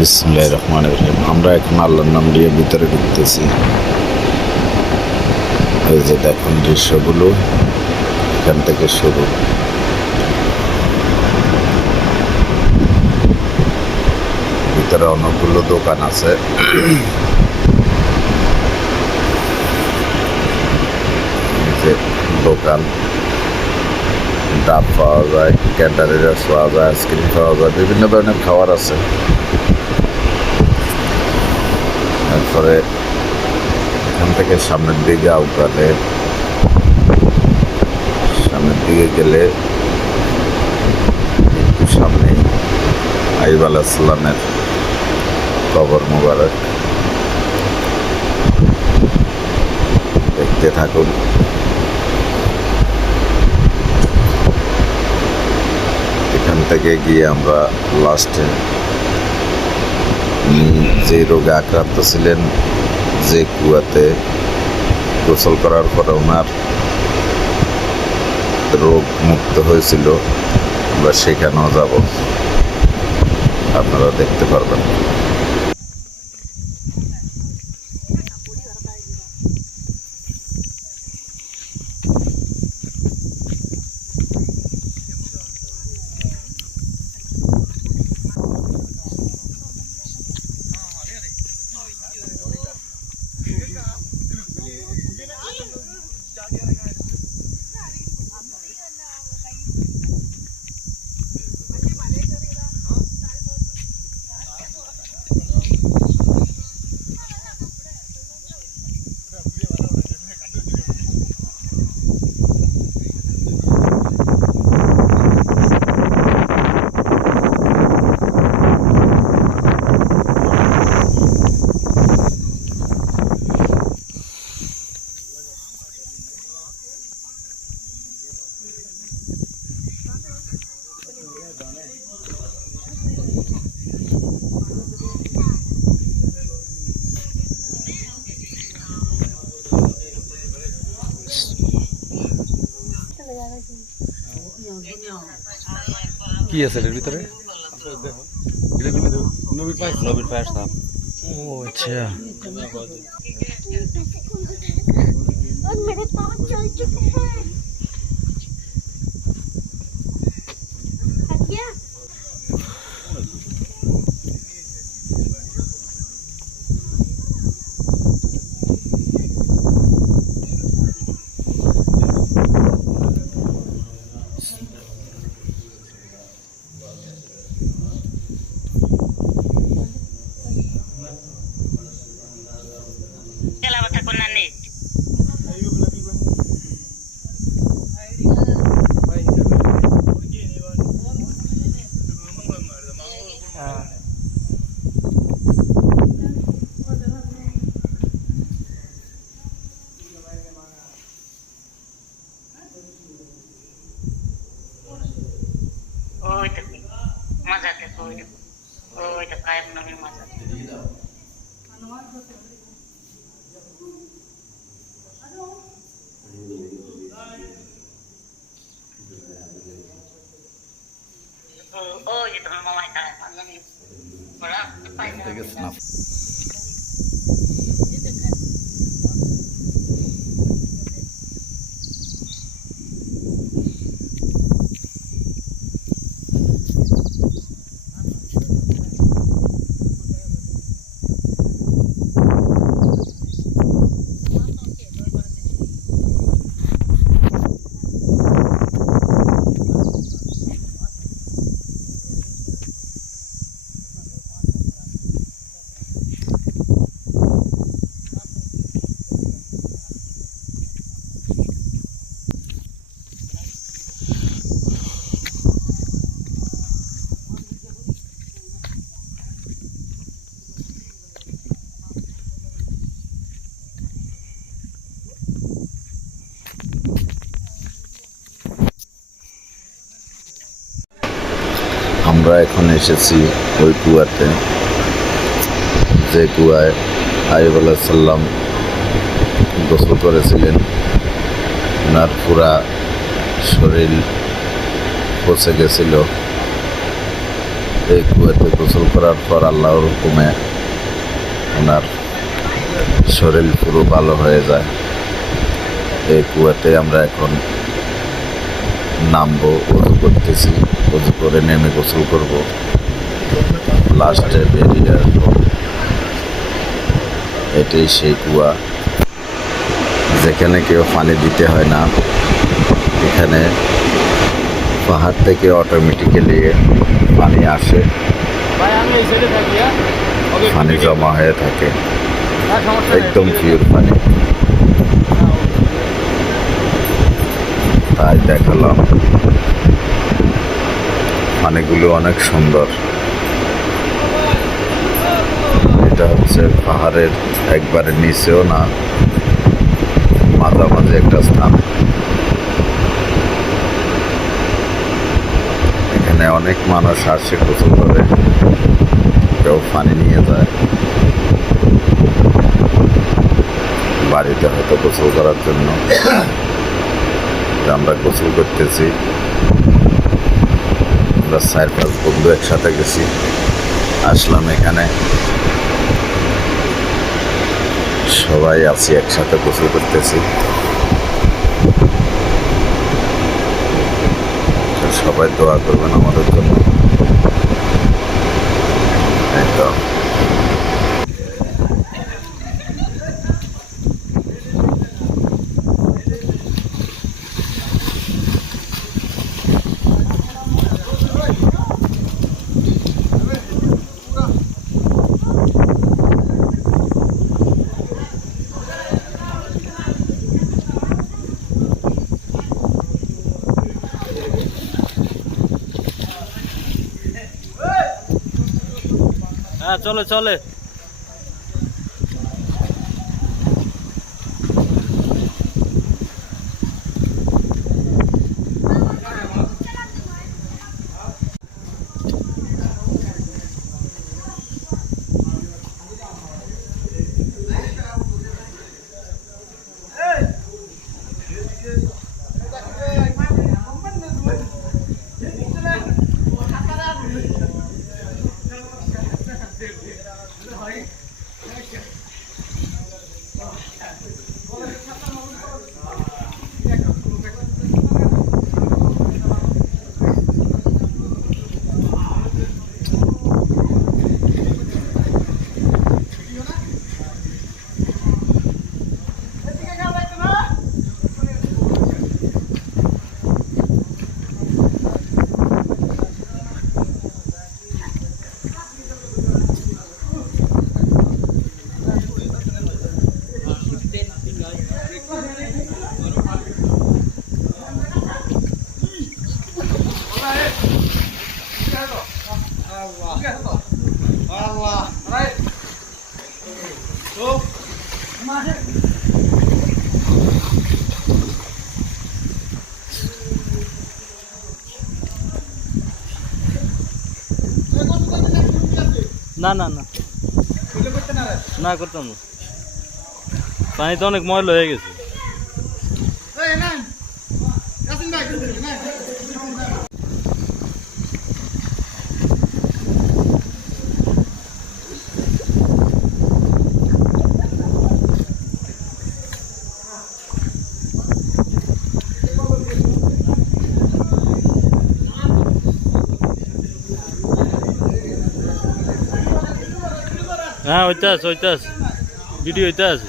বিসমিল্লাহির রহমানির রহিম। আমরা এখন আল্লাহর নাম নিয়ে ভিতরে ঢুকতেছি। এই যে দেখুন দৃশ্যগুলো এখান থেকে শুরু। ভিতরে অনেকগুলো দোকান আছে। যে দোকান ডাব পাওয়া যায়, ক্যান্ডারি রস পাওয়া যায়, আইসক্রিম পাওয়া যায়, বিভিন্ন ধরনের খাবার আছে। তারপরে এখান থেকে সামনের দিকে গেলে একটু সামনে আইয়ুব আলাইহিস সালামের কবর মোবারক দেখতে থাকুন। এখান থেকে গিয়ে আমরা লাস্টে যে রোগে আক্রান্ত ছিলেন, যে কুয়াতে গোসল করার পরে ওনার রোগ মুক্ত হয়েছিল, আমরা সেখানেও যাব, আপনারা দেখতে পারবেন। কি আছে এর ভিতরে? নবীর পায়েস না। ও আচ্ছা, और मेरे पाँव चल चुके हैं। हटिया चला बता कोना ने ओय तो मजा ते ओय तो कायम नवी मजा ओय तो मामा का बड़ा দেখেছেন আমরা এখন এসেছি ওই কুয়াতে, যে কুয়ায় আইয়ুব আলাইহিস সালাম গোসল করেছিলেন। ওনার পুরা শরীর পচে গেছিল, এই কুয়াতে গোসল করার পর আল্লাহর হুকুমে ওনার শরীর পুরো ভালো হয়ে যায়। এই কুয়াতে আমরা এখন নামবো, উজু করতেছি। উজু করে নেমে গোসল করব, লাস্টে বেরিয়ে আসবো। এটাই সেই কুয়া যেখানে কেউ পানি দিতে হয় না। এখানে পাহাড় থেকে অটোমেটিক্যালি পানি আসে, পানি জমা হয়ে থাকে, একদম পিওর পানি। তাই দেখালাম, পানিগুলো অনেক সুন্দর। এটা হচ্ছে পাহাড়ের একবারে নিচেও না, মাঝামাঝি একটা স্থান। এখানে অনেক মানুষ আসে গোসল করে, কেউ পানি নিয়ে যায় বাড়িতে হয়তো গোসল করার জন্য। আমরা গোসল করতেছি, আমরা 4-5 বন্ধু একসাথে গেছি, আসলাম এখানে, সবাই আছি একসাথে গোসল করতেছি। সবাই দোয়া করবেন আমাদের জন্য। এই তো হ্যাঁ, চলে চলে। না না না না, করতাম না, পানি তো অনেক ময়লা হয়ে গেছে। হ্যাঁ, ওইটা আছে, ভিডিও ওইটা আছে।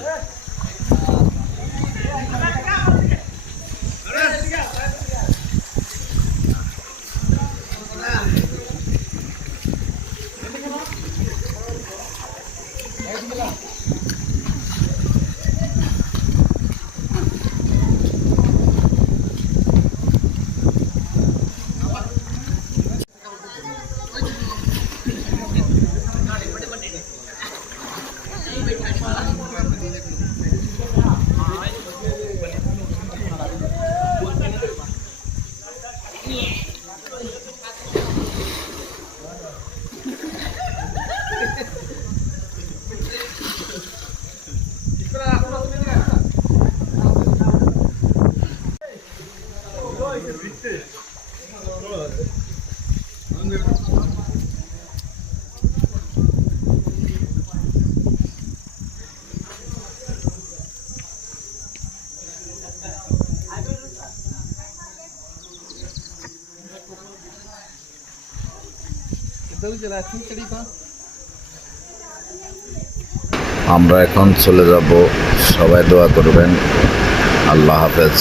আমরা এখন চলে যাব, সবাই দোয়া করবেন। আল্লাহ হাফেজ।